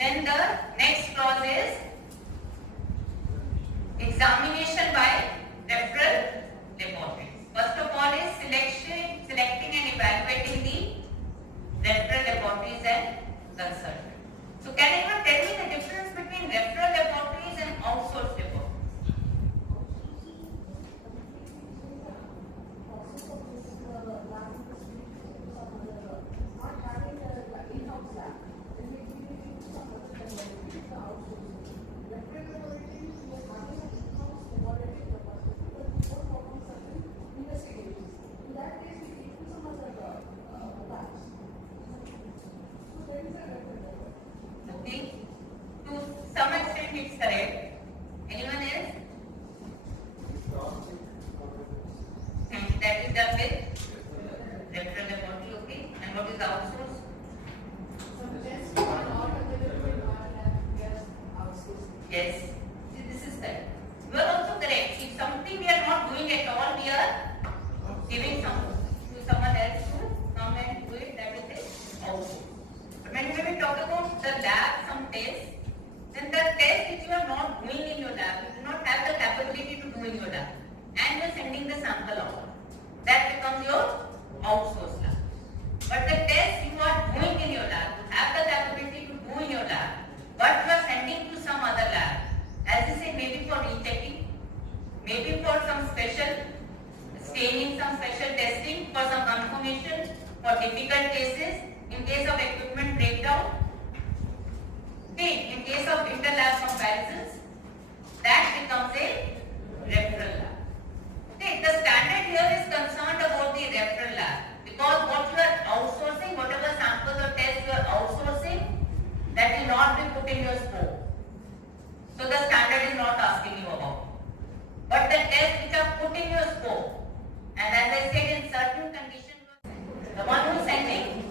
Then the next clause is examination by referral laboratories. First of all is selecting and evaluating the referral laboratories and consultants. So can anyone tell me the difference between referral laboratories and outsourced laboratories? Okay. To some extent it's correct. Anyone else? That is done with referral laboratory, okay. And what is the outsource? Yes. See, this is correct. You are also correct. If something we are not doing at all, we are giving to someone else to come and do it. That is the outsource. But when we talk about the lab, some tests, then the test which you are not doing in your lab, you do not have the capability to do in your lab, and you are sending the sample out. That becomes your outsource lab. But the test you are doing in your lab, you have the capability to do in your lab, but you are sending to some other lab. As you say, maybe for rechecking, maybe for some special staining, some special testing, for some confirmation, for difficult cases, in case of equipment breakdown, okay, in case of inter-lab comparisons, that becomes a referral lab. Okay, the standard here is concerned about the referral lab, because what you are outsourcing, whatever samples or tests you are outsourcing, that will not be put in your scope. So the standard is not asking you about. But the tests which are put in your scope, and as I said, in certain conditions, the one who is sending,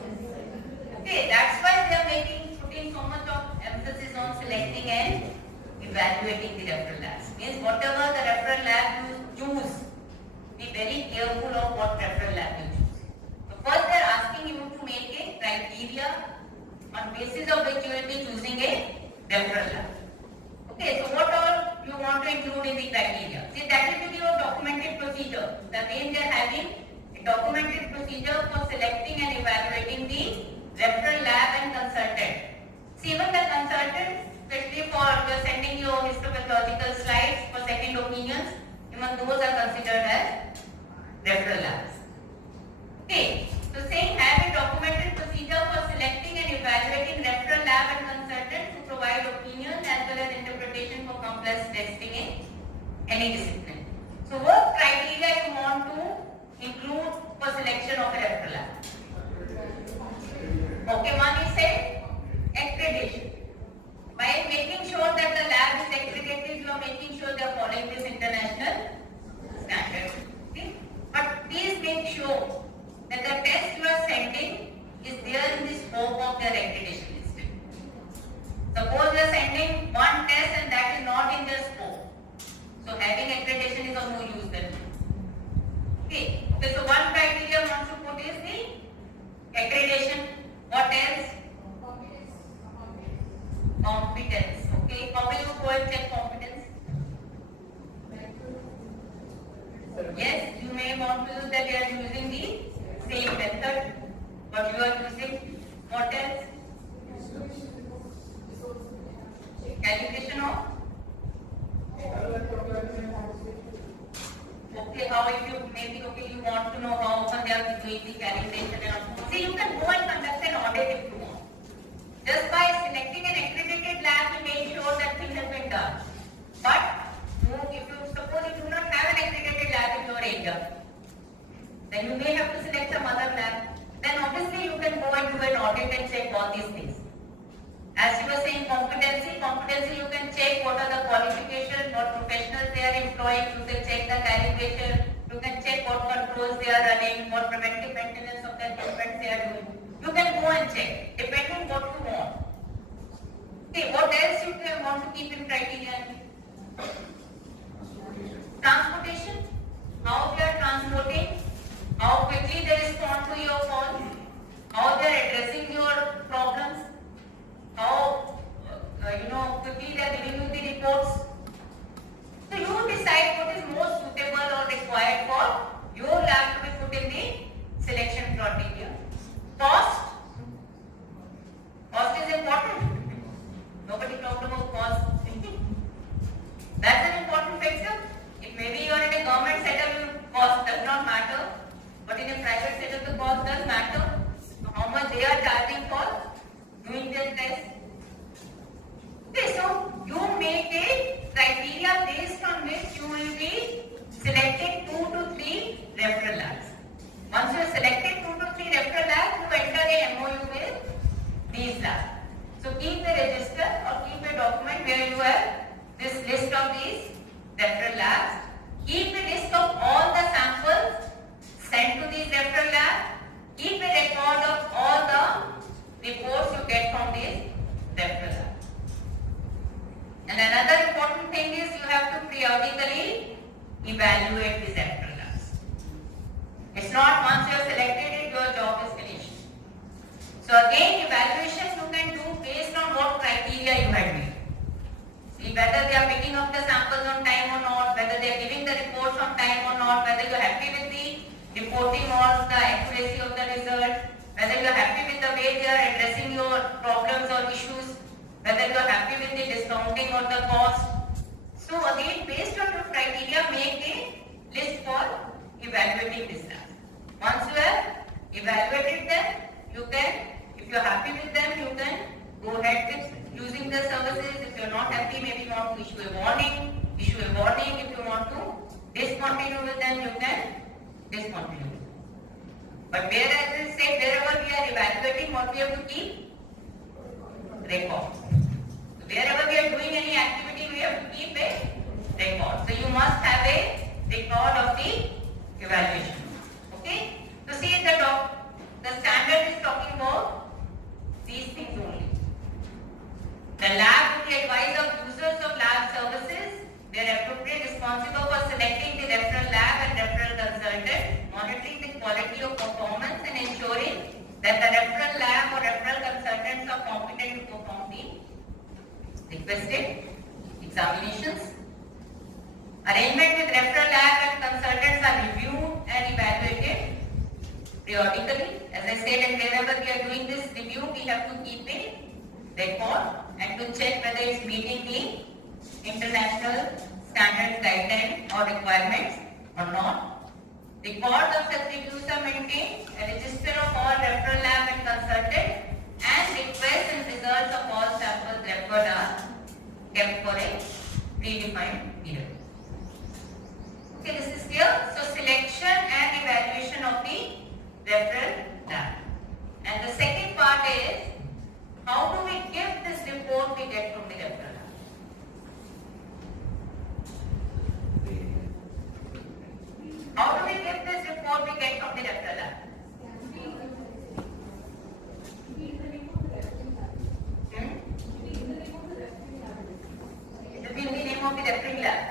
okay, that's why they are putting so much of emphasis on selecting and evaluating the referral labs. Means whatever the referral lab you choose, be very careful of what referral lab you choose. So first they are asking you to make a criteria on basis of which you will be choosing a referral lab. Okay, so what all you want to include in the criteria? See, that will be your documented procedure. The main they are having a documented procedure for selecting and evaluating the referral lab and consultant. See, even the consultant, especially for sending your histopathological slides for second opinions, even those are considered as referral labs. Okay, so saying have a documented procedure for selecting and evaluating referral lab and consultant to provide opinion as well as interpretation for complex testing in any discipline. So what criteria you want to include for selection of a referral lab? Okay, one is say accreditation. By making sure that the lab is accredited, you are making sure they are following this international standard. Okay? But please make sure that the test you are sending is there in the scope of their accreditation list. Suppose you are sending one test and that is not in their scope. So having accreditation is of no use then. Okay, so one criteria I want to put is the accreditation. What else? Competence. Okay, how will you go and check competence? Yes, you may want to use that they are using the same method what you are using. What else? Calculation of? Okay, how if you maybe okay you want to know how often they are doing the calculation and all. See, you can go and conduct an audit if you want. Just by selecting an accredited lab, you make sure that things have been done. But if you suppose you do not have an accredited lab in your area, then you may have to select some other lab. Then obviously you can go and do an audit and check all these things. As you were saying, competency you can check what are the qualifications, what professionals they are employing, you can check the calibration, you can check what controls they are running, what preventive maintenance of their equipment they are doing. You can go and check, depending what you want. Okay, what else you can want to keep in criteria? Transportation, how they are transporting, how quickly they respond to your call, how they are addressing your problems, how much they are charging for doing their test. Okay, so you make a criteria based on which you will be selecting 2 to 3 referral labs. Once you have selected 2 to 3 referral labs, you enter a MOU with these labs. So keep the register or keep a document where you have this list of these referral labs. Keep a list of all the samples sent to these referral labs. Keep a record of all the reports you get from these referral labs. And another important thing is you have to periodically evaluate these referral labs. It's not once you have selected it, your job is finished. So again, evaluations you can do based on what criteria you had made. See whether they are picking up the samples on time or not, whether they are giving the reports on time or not, whether you are happy with the reporting or the accuracy of the result, whether you are happy with the way they are addressing your problems or issues, whether you are happy with the discounting or the cost. So again, based on your criteria, make a list for evaluating this labs. Once you have evaluated them, you can, if you are happy with them, you can go ahead with using the services. If you are not happy, maybe you want to issue a warning. If you want to discontinue with them, you can discontinue. But whereas I said, wherever we are evaluating, what we have to keep? Records. So wherever we are doing any activity, we have to keep a record. So you must have a record of the evaluation. Okay? So see the standard is talking about these things only. The lab would advise of users of lab services, they are appropriate responsible for selecting the referral lab and referral consultant, monitoring the quality of performance and ensuring that the referral lab or referral consultants are competent to perform the requested examinations. Arrangement with referral lab and consultants are reviewed and evaluated periodically. As I said, and wherever we are doing this review, we have to keep a record and to check whether it's meeting the international standards, guidelines or requirements or not. Records of such reviews are maintained, a register of all referral lab and consultant, and requests and results of all samples referred are kept for a predefined period. Okay, this is clear. So selection and evaluation of the referral lab. And the second part is, how do we give this report we get from the referral lab? How do we give this report we get from the referral lab? It will be in the name of the referring lab.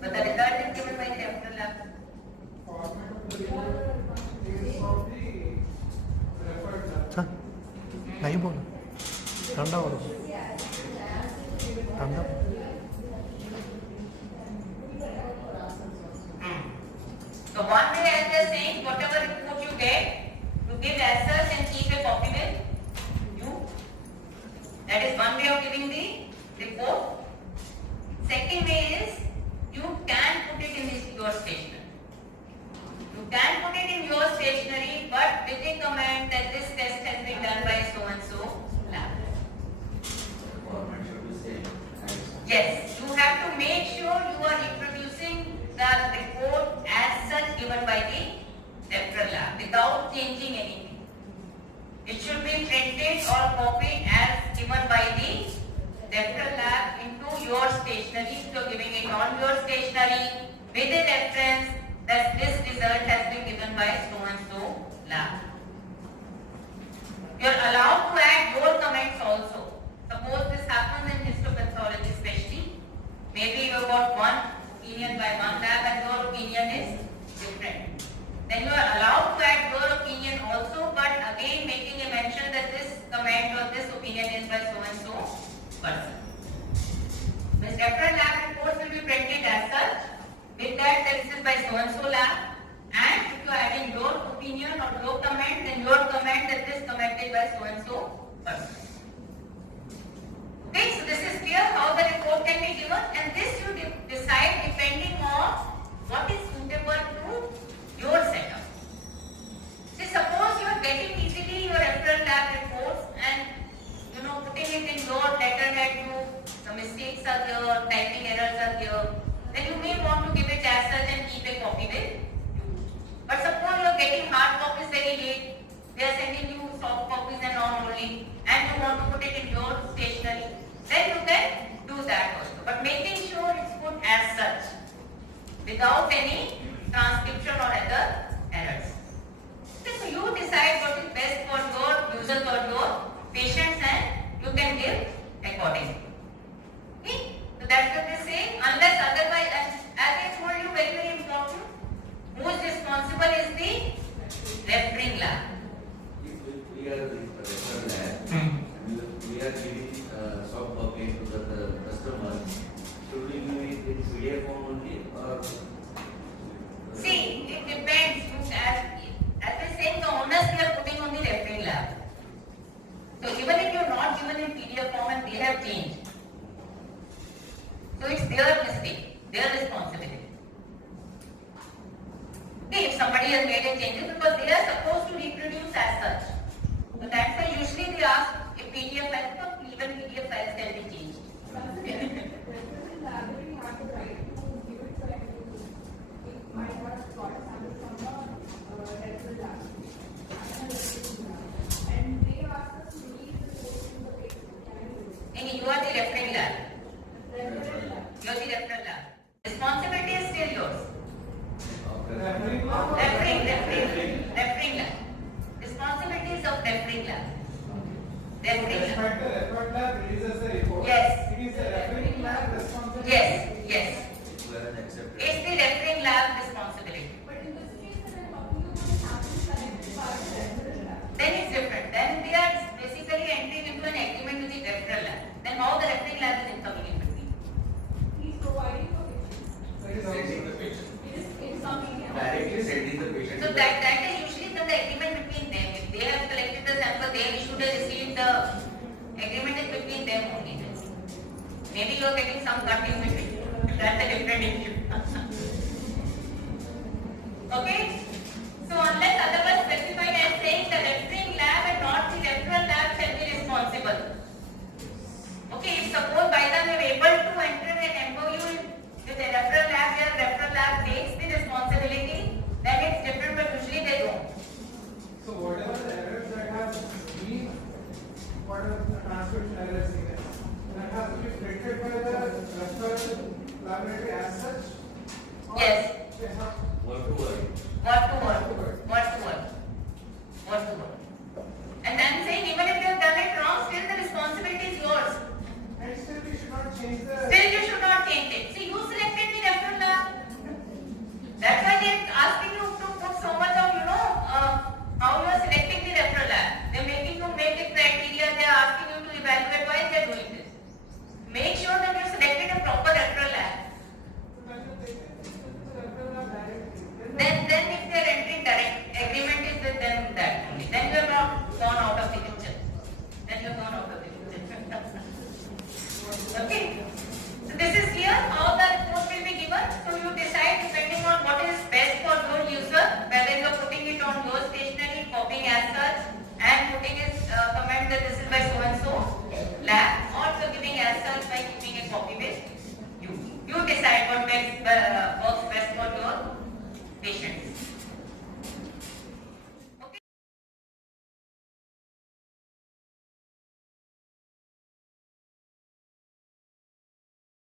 But the result is given by the referral lab. नहीं बोला ठंडा हो ठंडा So one way as they are saying, whatever report you get, you give as such and keep a copy with you. That is one way of giving the report. Second way is, you can put it in your stationery. You can put it in your stationery, but with a comment that this test has been done by so and so lab. Yes, you have to make sure you are reproducing the report as such given by the referral lab without changing anything. It should be printed or copied as given by the referral lab into your stationery. So giving it on your stationery with a reference that this result has been given by so and so lab. You are allowed to add your comments also. Suppose this happens in histopathology especially. Maybe you got one opinion by one lab and your opinion is different. Then you are allowed to add your opinion also, but again making a mention that this comment or this opinion is by so and so person. This referral lab reports will be printed as such. With that this is by so and so lab, and if you are adding your opinion or your comment, then your comment that this comment is by so and so person. Okay, so this is clear how the report can be given, and this you decide depending on what is suitable put it in your stationery, then you can do that also. But making sure it's put as such, without any transcription or other errors. Okay, so you decide what is best for your users or your patients, and you can give accordingly. Okay? So that's what they say. Unless otherwise, as I told you, very very important, who is responsible is the referring lab. If we are the referral lab, we are giving soft copy to the customer, should we give it in PDF form only or? See, it depends. As I said, the owners they are putting on the referring lab. So even if you are not given in PDF form and they have changed, so it's their mistake, their responsibility. Okay, if somebody has made a changes, because they are supposed to reproduce as such. So that's why usually they ask if PDF files, so even PDF files can be changed. And you are the referring lab. You are the referral lab. Responsibility is still yours. Referring lab. Responsibilities of referring lab. Referring lab. The referral lab releases the report. Yes. It is the referring lab responsibility. Yes. Well accepted. It's the referring lab responsibility. But in this case, when I'm talking about the samples collected by the referral lab. Then it's different. Then they are basically entering into an agreement with the referral lab. Then how the referring lab is incoming in between? He's providing for patients. Sending the patient. It is something else. Directly sending the patient. So that is usually the agreement between them. If they have collected the sample, they should have received the agreement is between them only. Maybe you are getting some cut in between. That's a different issue. Okay? So unless otherwise specified as saying the referring lab and not the referral lab shall be responsible. Okay, if suppose by the way able to enter an MOU with the referral lab, where referral lab takes the responsibility, then it's different, but usually they don't. So whatever the errors that have been, whatever the transcription errors in it, that has to be corrected by the referral laboratory as such? Or Yes. they have Word to word. What to work. And I'm saying even if you have done it wrong, still the responsibility is yours. and still we should not change the. Still you should not change it. See, you selected the referral lab. That's why